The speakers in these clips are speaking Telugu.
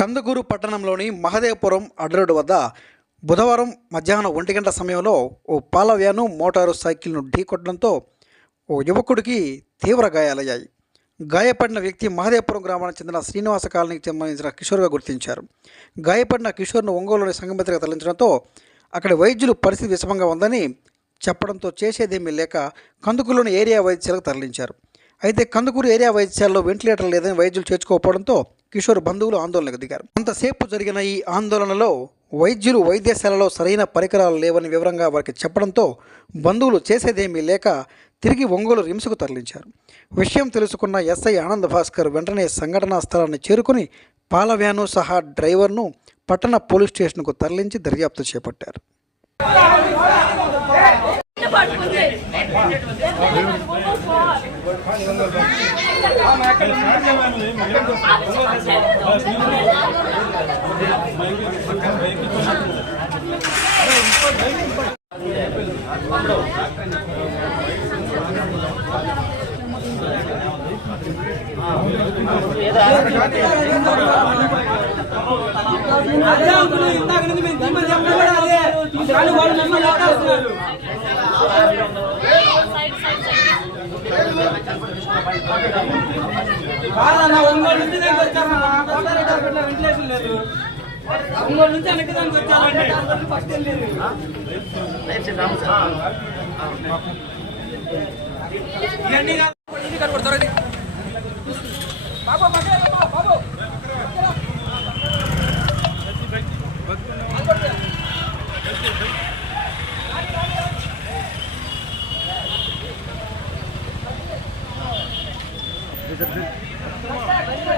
కందుకూరు పట్టణంలోని మహదేవపురం అడ్రోడ్ వద్ద బుధవారం మధ్యాహ్నం ఒంటి గంట సమయంలో ఓ పాల వ్యాను మోటారు సైకిల్ను ఢీకొట్టడంతో ఓ యువకుడికి తీవ్ర గాయాలయ్యాయి. గాయపడిన వ్యక్తి మహదేవపురం గ్రామానికి చెందిన శ్రీనివాస కాలనీకి సంబంధించిన కిషోర్గా గుర్తించారు. గాయపడిన కిషోర్ను ఒంగోలులోని సంగమిత్రగా తరలించడంతో అక్కడి వైద్యులు పరిస్థితి విషమంగా ఉందని చెప్పడంతో చేసేదేమీ లేక కందుకూరులోని ఏరియా వైద్యశాలకు తరలించారు. అయితే కందుకూరు ఏరియా వైద్యశాలలో వెంటిలేటర్ లేదని వైద్యులు చేర్చుకోకపోవడంతో కిషోర్ బంధువులు ఆందోళనకు దిగారు. అంతసేపు జరిగిన ఈ ఆందోళనలో వైద్యులు వైద్యశాలలో సరైన పరికరాలు లేవని వివరంగా వారికి చెప్పడంతో బంధువులు చేసేదేమీ లేక తిరిగి ఒంగోలు రిమ్స్కు తరలించారు. విషయం తెలుసుకున్న ఎస్ఐ ఆనంద్ భాస్కర్ వెంటనే సంఘటనా స్థలాన్ని చేరుకుని పాల వ్యాను సహా డ్రైవర్ను పట్టణ పోలీస్ స్టేషన్కు తరలించి దర్యాప్తు చేపట్టారు. పడుతుంది అదే ఇందాక నుంచి మేము తీమని కూడా అదే వాళ్ళు మమ్మల్ని కాదన్న ఒంగోలు నుంచి దగ్గర వచ్చామన్న కొత్తారెడ్డి వెంటిలేషన్ లేదు ఒంగోలు నుంచి వెనక్కి దానికి వచ్చామంటే ఫస్ట్ వెళ్ళేది ఇవన్నీ కాదు. ఇది కనబడుతుంది,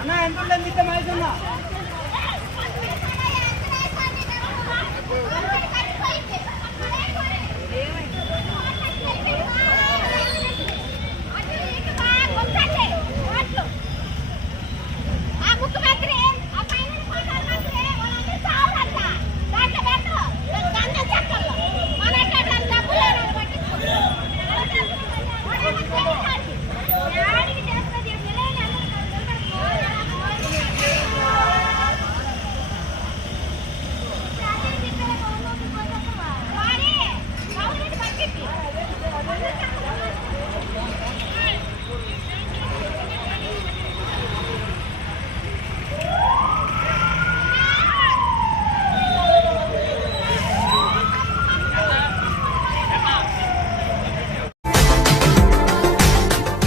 అన్న ఎంత ఉంటుంది ఇస్తే మహేష్ అన్న